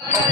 அதே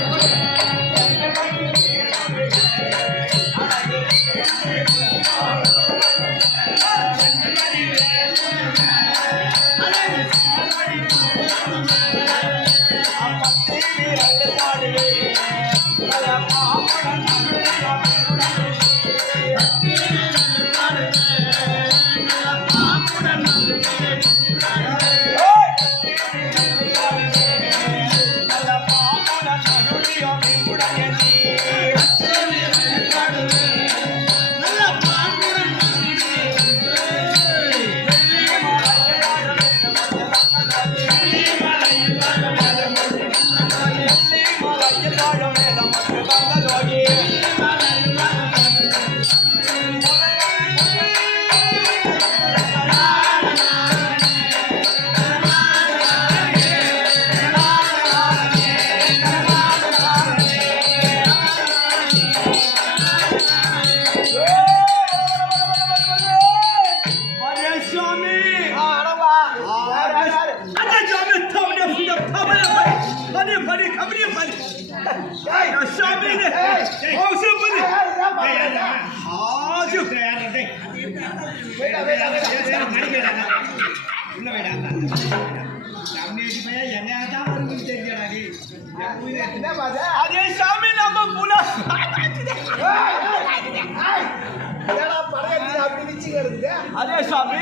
அதே சாமி.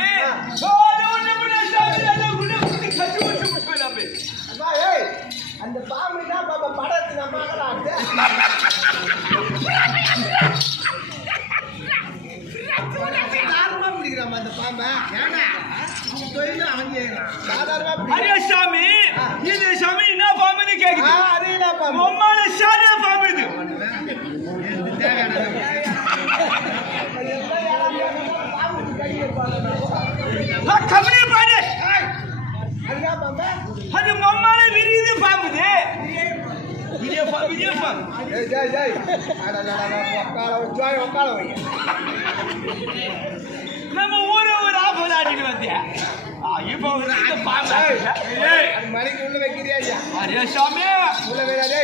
அந்த பாம்பு தான் பாப்பா படத்து நம்ம சாதாரணமா பிடிக்கிறாமா அந்த பாம்பை. ஏன்னா அவன் தொழில் அவன் செய்யறான் சாதாரணமா அதே சாமி இது சாமி என்ன பாம்புன்னு கேக்குது? உம்மால சாதே பாம்பு இது பாம்பு கை வைப்பாங்க ஆ, கபடி பாடு அதுதான் பாம்பு அது மம்மால விரியுது பாம்புது. நம்ம ஊரை ஒரு ஆஃபர் ஆடிட்டு வந்தியா? ஆ, இப்போ மணிக்கு உள்ள வைக்கிறியா ஐயா அரே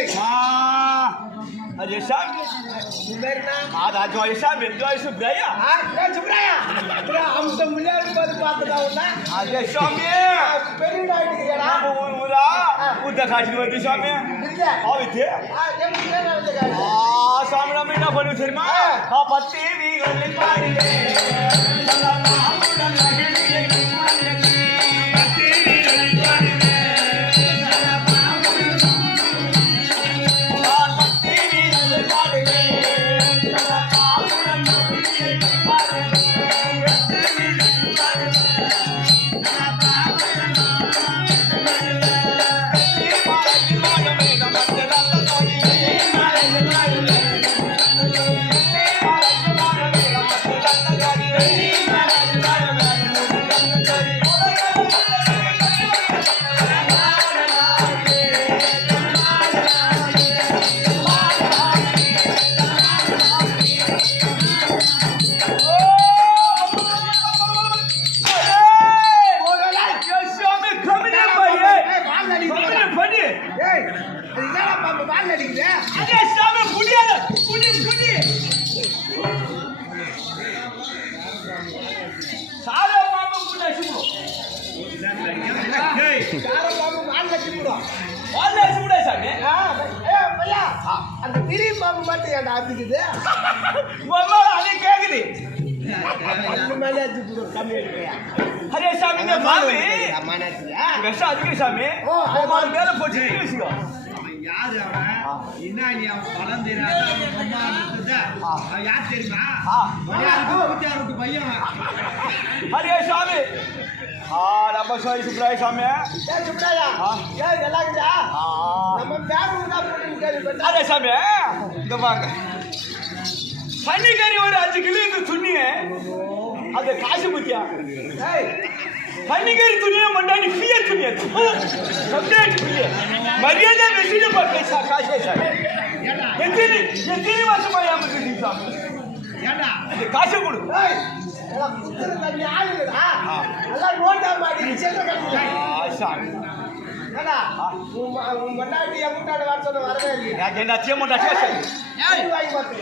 சாமி உள்ள வைடா டேய் ஆ அரே சாமி உன் பேர் என்ன ஆதா ஜோய் சாமி ஜோய் சுப்ரையா ஆ ஏய் சுப்ராயா சுப்ரா அம்ச முள்ளாரி பாத்து பார்த்ததா உன்ன அரே சாமி பெரிய ஆயிட்டுக்கடா நம்ம ஊர் ஊரா உத்த காட்சி வந்து சாமி இல்ல ஆவித்து ஆ எப்படி பேர் நடந்துக்காரு ஆ சாமி நம்ம என்ன பண்ணுவோம் தெரியுமா ஆ பத்தி வீகளில் பாடிலே ஏய் மேல அடிக்குறோம் கம்மி அடிக்கையா அரே சாமி இந்த பாம்பு விஷம் அதிகம் சாமி அது அது மேல போச்சு வச்சுக்கோ யாரு அவன் என்ன நீ அவன் படம் தெரியாத அவன் அவன் யார் தெரியுமா பையன் அவன். அரே சாமி சுப்ராயா ஆ. ஏய் நல்லா இருக்குதா ஆ. நம்ம அரே சாமி இந்த பாருங்க பன்னிக்கறி ஒரு அஞ்சு கிலோ இந்த துணிய அந்த காசு பத்தியா? ஏய். பன்னிக்கறி துணியை மண்டாடி ஃபிய துணிய சப்டேட் துணிய மரியாதை வெசில பக்கேசா காசே சாமி எத்தனை எத்தனை வருஷமா ஏமாத்துறீங்க சாமி? அந்த காசை கொடு. ஏடா, உன் ம- பார்த்து.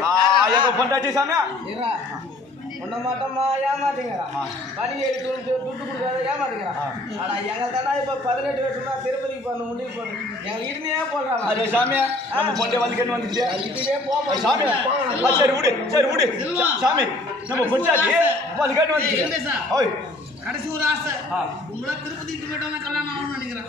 ஆ எங்க பொண்டாட்டி சாமி இருடா. உன்னை மாட்டோமா ஏமாத்தீங்கிறான் பணி ஏறி துண்டு துட்டு கொடுக்காத ஏமாத்தீங்கிறான் ஆனா எங்க தானே இப்ப பதினெட்டு வருஷமா திருப்பதிக்கு போன முடிவு போன எங்க இடுமையே போடுறாங்க. அதே சாமி நம்ம பொண்டை வந்து வந்துச்சு இதுவே போக சாமி சரி விடு சரி விடு. சாமி நம்ம பொண்டாட்டி வந்துச்சு. ஓய். கடைசி ஒரு ஆசை. உங்களை திருப்பதிக்கு போயிட்டவங்க கல்யாணம் ஆகணும்னு நினைக்கிறேன்.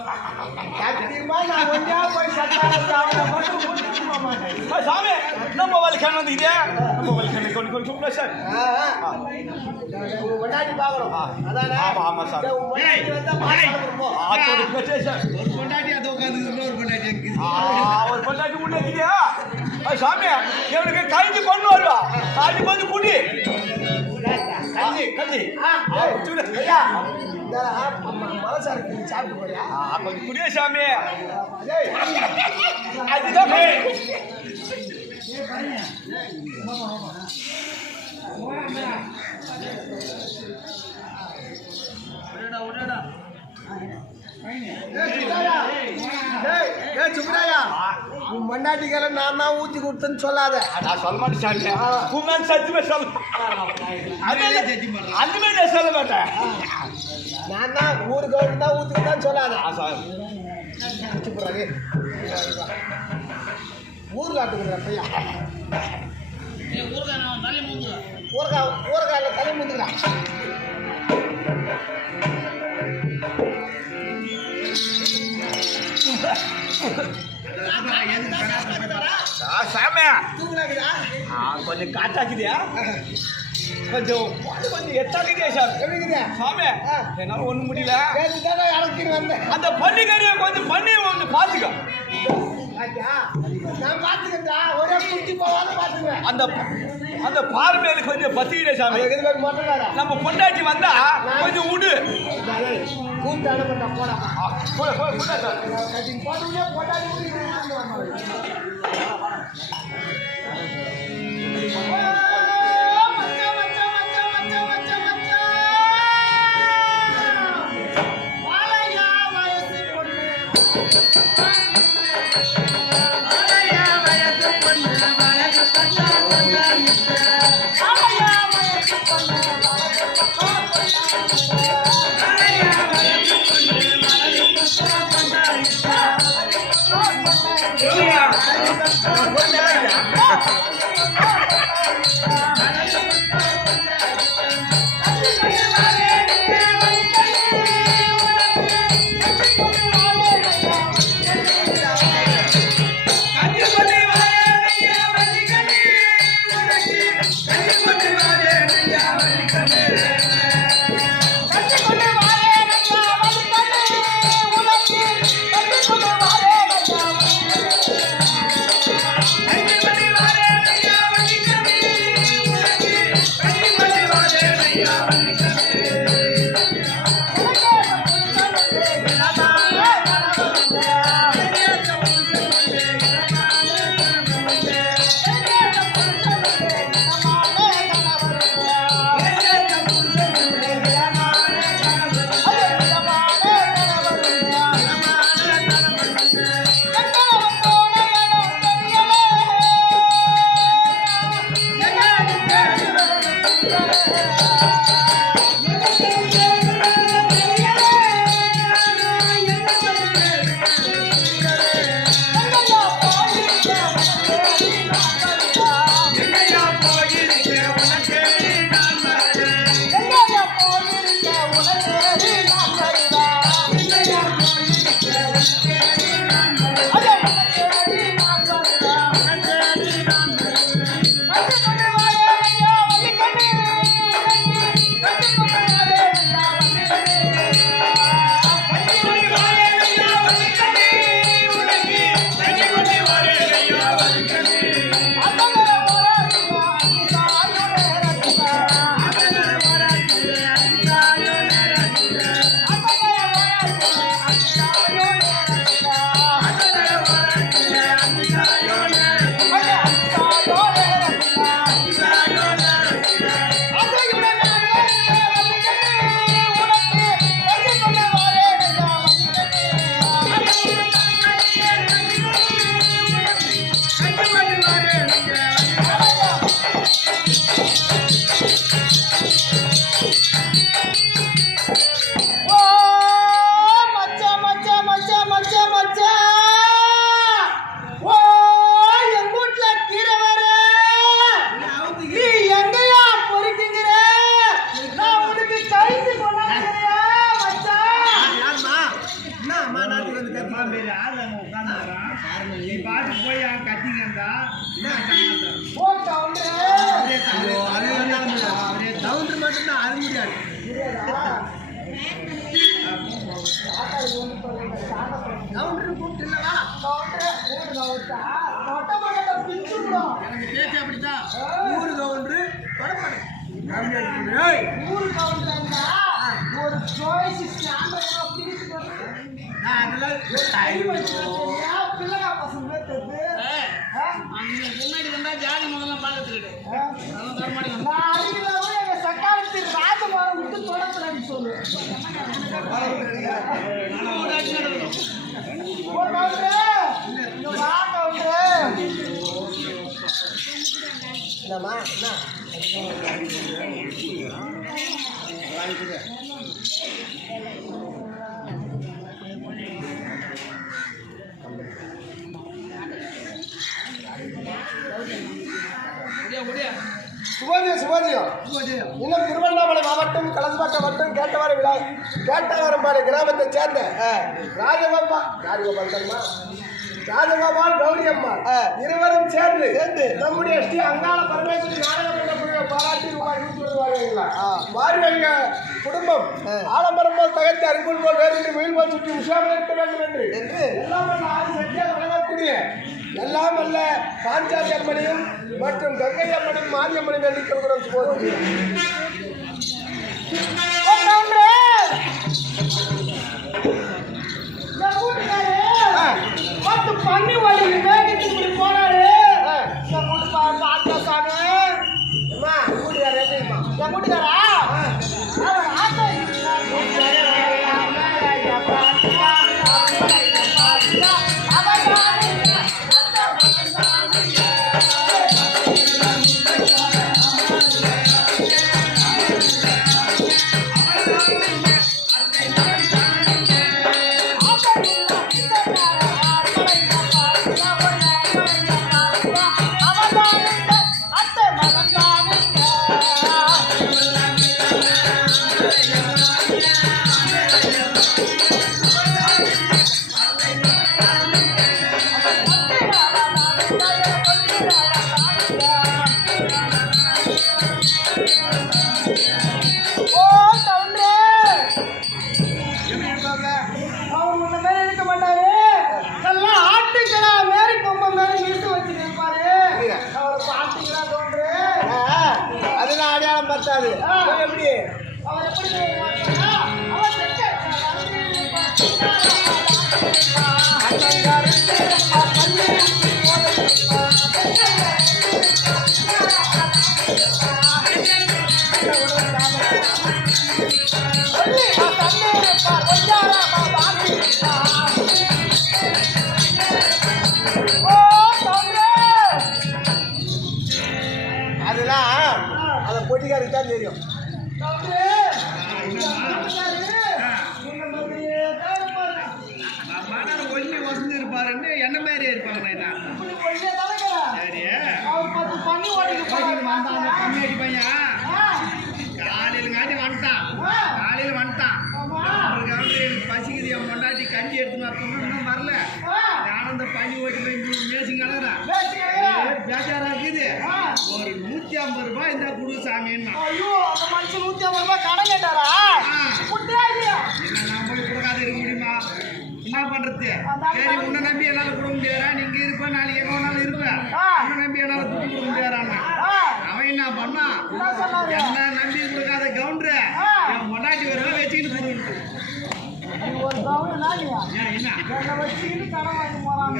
சாமி நம்ம வலிக்கான வந்து இதே நம்ம வலிக்கான கொண்டு கொண்டு கூப்பிட சார். ஒரு அதை உட்காந்து ஒரு உள்ள சாமி கழிஞ்சு கொண்டு வருவா. கழிஞ்சு வந்து குடி கஞ்சி கஞ்சி. ஐயா, மலைச்சாருக்கு நீ சாப்பிட்டு போறியா? கொஞ்சம் குடிய சாமி. அதுதான் மெயின். உன் பொண்டாட்டிக்கெல்லாம் நான் தான் ஊத்தி கொடுத்தேன்னு சொல்லாத. நான் சொல்ல மாட்டேன் சாமி. உண்மையான சத்தியமே சொல்ல மாதிரி நான் சொல்ல மாட்டேன். நான் தான் ஊருக்கு வந்து தான் ஊத்துக்கிட்டான்னு சொல்லாத. ஆ, சாமி. சுப்பராயே ஊர் காட்டுக்கிற பையா. ஊறுகாய் ஊறுகாயில் தலை முந்துக்கிறான் எதுக்கு கடாசப்படுறா? ஆ, சாமி தூங்குனாக்குதா ஆ, கொஞ்சம் காட்டாக்குதியா கொஞ்சம் பாடு கொஞ்சம் எத்தாக்குதியா சாமி? எப்படி இருக்குது சாமி. என்னால ஒண்ணும் முடியல. இறக்கின்னு வந்தேன். அந்த பன்னிக்கறியை கொஞ்சம் பண்ணி பாத்துக்க. பாத்தியா? நான் பார்த்துக்கிட்டா ஒரே குட்டி பார்த்துக்குவேன் அந்த அந்த பார்வையில கொஞ்சம் பத்திக்கிட்டே சாமி. நம்ம பொண்டாட்டி வந்தா கொஞ்சம் விடு அனுப்பிட்டா போடா போடா சார் கட்டி போட்டுக்கிட்டே தான். அவரே தான். கவுண்டர் மட்டும்தான் அது முடியாது கவுண்டர் கூப்பிட்டு இல்லவா எனக்கு பேச்சு அப்படித்தான். ஊரு கவுண்டர் படப்பட. ஒரு சாய்ஸ் ஸ்டாண்டர்ட் நான் அதெல்லாம் பிள்ளைங்க பசங்க தெரியுது. முன்னாடி வந்தா ஜாதி முதல்ல பார்த்துக்கிட்டு நான் அடிக்கிறவங்க விட்டு தொடர்ந்து சொல்லு ஓ கவுண்டரே இங்க வா கவுண்டரே என்னம்மா என்ன சுபோதயம் சுபோதயம் இன்னும் திருவண்ணாமலை மாவட்டம் கலசபாக்க வட்டம் கேட்டவாறு விழா கேட்டவாரம்பாடு கிராமத்தைச் சேர்ந்த ராஜகோபால் ராஜகோபால் தர்மா ராஜகோபால் கௌரி அம்மா. இருவரும் சேர்ந்து சேர்ந்து. நம்முடைய ஸ்ரீ அங்காள பரமேஸ்வரி நாடக மண்டப பாராட்டி ரூபாய் வாரிவங்க குடும்பம் ஆலமரம் போல் தகர்த்து அருகுள் போல் வேறு வீழ் போல் சுற்றி உஷாமல் இருக்க வேண்டும் என்று. என்று. எல்லாம் ஆதி சக்தியாக வழங்கக்கூடிய எல்லாம் அல்ல பாஞ்சாலி அம்மனையும் மற்றும் கங்கை அம்மனையும் மாரியம்மனையும் வேண்டிக் கொள்கிறோம்.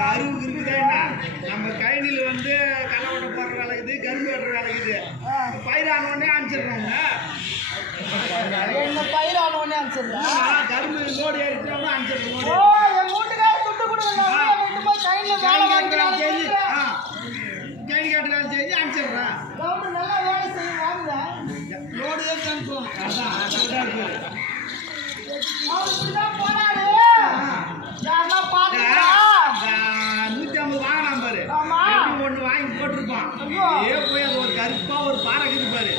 அருவுக்கு இருக்குதா நம்ம கழனியில் வந்து களை ஓட்ட போடுற வேலை இருக்குது கரும்பு வெட்டுற வேலை ஆ. பயிரான உடனே அனுப்பிச்சிடுறோங்க என்ன? பயிரான உடனே அனுப்பிச்சிருந்தா கரும்பு லோடு ஏறிட்டோம்னா அனுப்பிச்சிடுறோம் என் வீட்டுக்கார துட்டு கொடுங்க வீட்டு போய் கையில வேலை வாங்கிக்கலாம் செஞ்சு கேணி காட்டு வேலை செஞ்சு அனுப்பிச்சிடுறேன். கவுண்டர் நல்லா வேலை செய்ய வாங்குங்க. லோடு ஏற்றி அனுப்புவோம் அதான் அப்படிதான் யாருன்னா பாத்தீங்களா நூத்தி ஐம்பது வாங்கினான் பாரு. ஒண்ணு வாங்கி போட்டிருப்பான். ஏ போய் அது ஒரு கருப்பா ஒரு பாறை இருக்குது பாரு.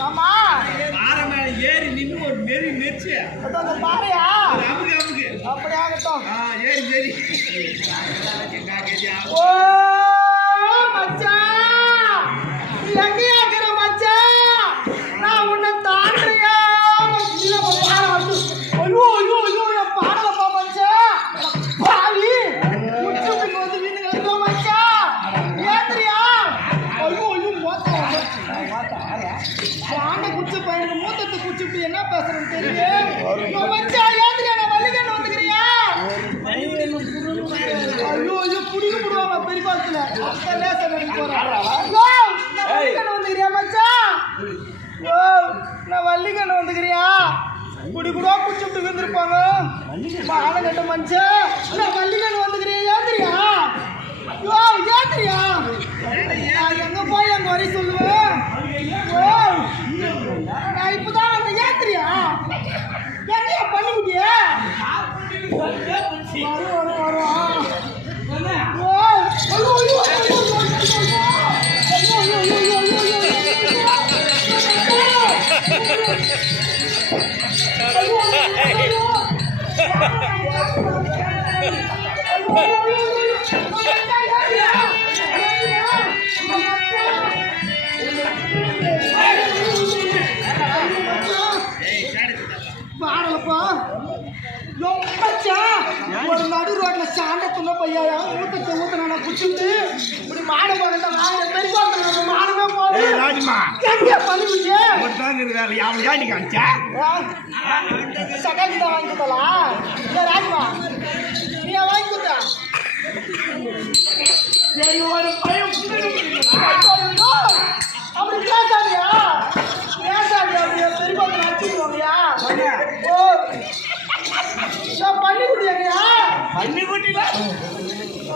பாறை மேல ஏறி நின்று ஒரு மெரி மெரிச்சு. பாறையா? அமுக்கு அமுக்கு அப்படி ஆகட்டும் ஆ ஏறி சரி ஓ! teman-teman je. Nah, குடிச்சுட்டு இப்படி மாட போறத வாயில பெரிய நம்ம மாடமே ராஜிமா. எங்க பண்ணிவிட்டே ஒரு தான் இருக்காரு. அவன் ஏன் நீ காமிச்ச ஒரு பயம் அப்படி பேசாதியா? பேசாதியா அப்படியே பெரிய பாத்திரம் ஓ. பண்ணிக்குட்டியா பண்ணிக்குட்டியா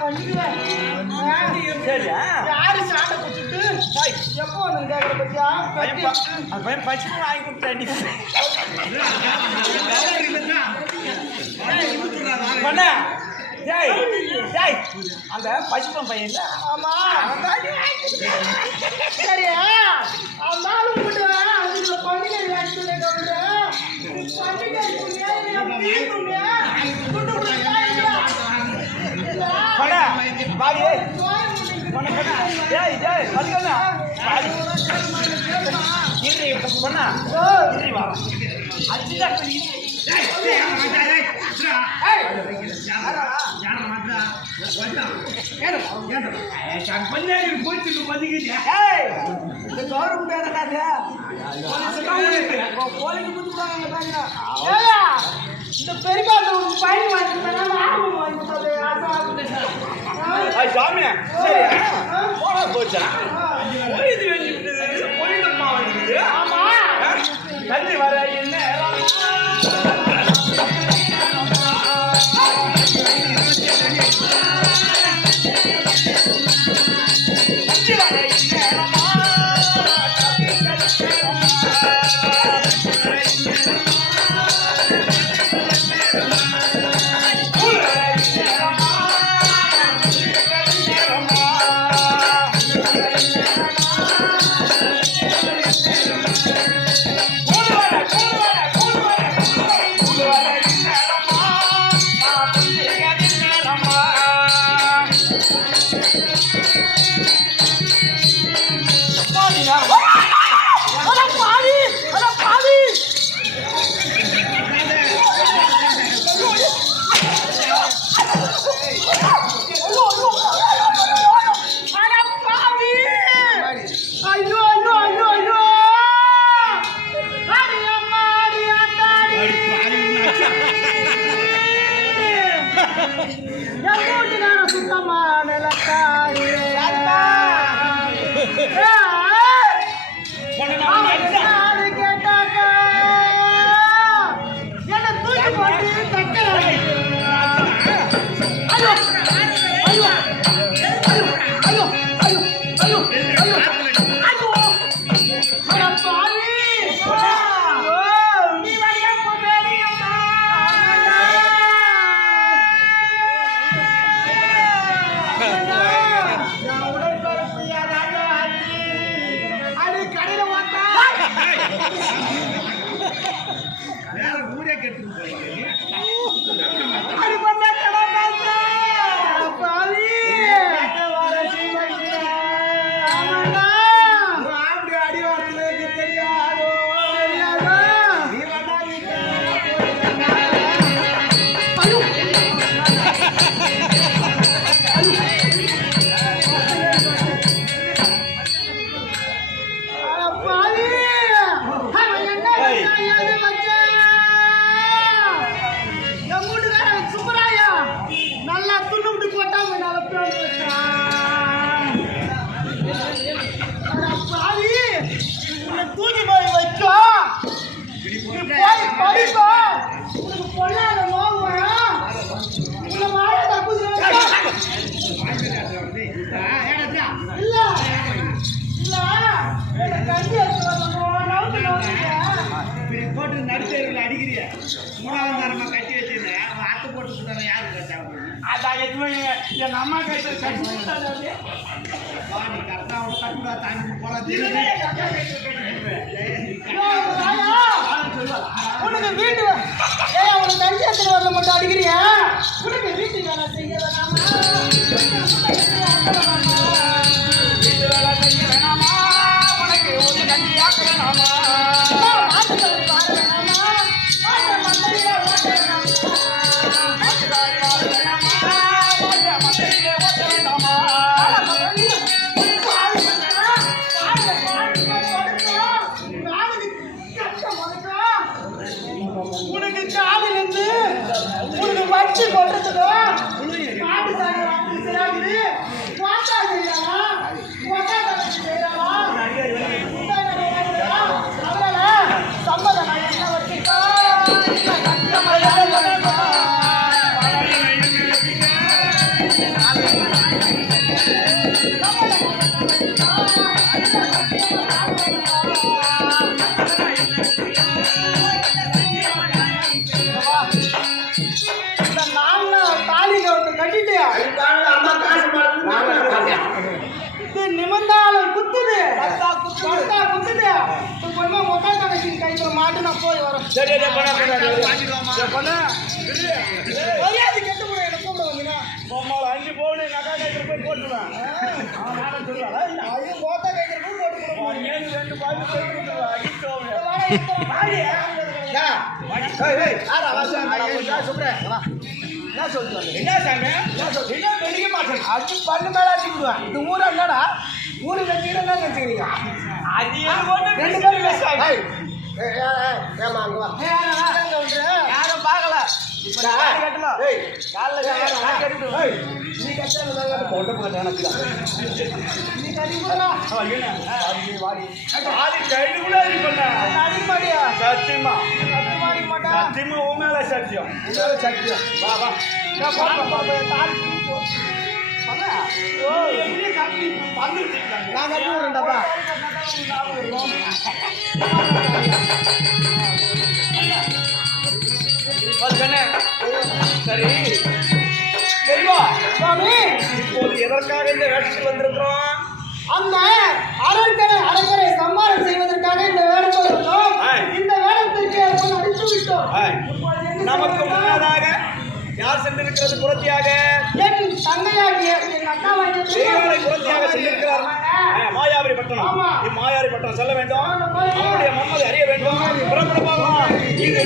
பண்ணிடுவேன் யாரு சாண்டை குடிச்சிட்டு எப்போ வந்து கேட்கற பத்தியா? கட்டி அந்த பையன் பச்சிட்டு வாங்கி கொடுத்தாண்டி பண்ண ஜெய் ஜெய் அந்த பசிப்பம் பையன் ஆமா. சரியா? அதுக்குள்ள பண்டிகை ஆக்சுவலி ஏய் ஏய் மல்லிகண்ணா இருறி பொண்ணா இருறி வா. அஜிதா போச்சு பதுக்கிட்டியா போலீஸ் இந்த பெரிய பையன் வாங்கி ஆர்வம் வாங்கி சாமி. சரி. போனா போச்சா? இது வேண்டி போயிட்டு அம்மா வந்துருக்குது தண்ணி வர போட்டு நடுத்தேர்வில் அடிக்கிறிய. மூணாவது தரமா கட்டி வச்சிருந்தேன். அவன் அத்தை போட்டு சுட்டாங்க யாரு கட்டா அதான் எதுவுமே என் அம்மா கட்டி கட்டி சுட்டாங்க வாடி கரெக்டாக அவங்க கட்டுடா உனக்கு வீட்டு ஏன் ஏய் அவனுக்கு தண்ணி எடுத்துட்டு வரல மட்டும் அடிக்கிறியா? உனக்கு வீட்டு வேலை செய்ய வேணாமா பண்ணு, பண்ணு, பண்ணு. வாங்கிடுவாமா சரி, பண்ணு. இரு. ஏய், மரியாதை கெட்டு போட எனக்கு கூப்பிட அஞ்சு போய் போட்டுருவேன் ஐயோ கூட போட்டு ஏழு ரெண்டு பாய்ச்சி போட்டு அடிச்சு அவன். என்ன சாமி? என்ன வெடிக்க மாட்டேன் அது பண்ணு மேல அடிச்சுடுவேன் இது ஊரா என்னடா ஊரு வச்சுக்கிட்டு என்ன நினைச்சுக்கிறீங்க அது ரெண்டு பேரும். ஏமா அங்க வா யாரும் பார்க்கல. இப்ப சத்தியமா மாடிக்க மாட்டா சத்தியமா உன் மேல சத்தியம் வா வா நான் கட்டி விடுறேன்டாப்பா சரி தெரியுமா சுவாமி இப்போது எதற்காக இந்த வேஷத்தில் வந்திருக்கிறோம்? அந்த அரண்கரை அரண்கரை சம்மாரம் செய்வதற்காக இந்த வேடத்தை வந்தோம். இந்த நமக்கு? முன்னதாக யார் சென்றிருக்கிறது தெய்வங்களை புரட்சியாக சென்றிருக்கிறார். மாயாவரி பட்டணம். ஆமா. இம்மாயாவரி பட்டணம் செல்ல வேண்டும். அவருடைய மம்மதை அறிய வேண்டும். புறப்பட போகலாம். இது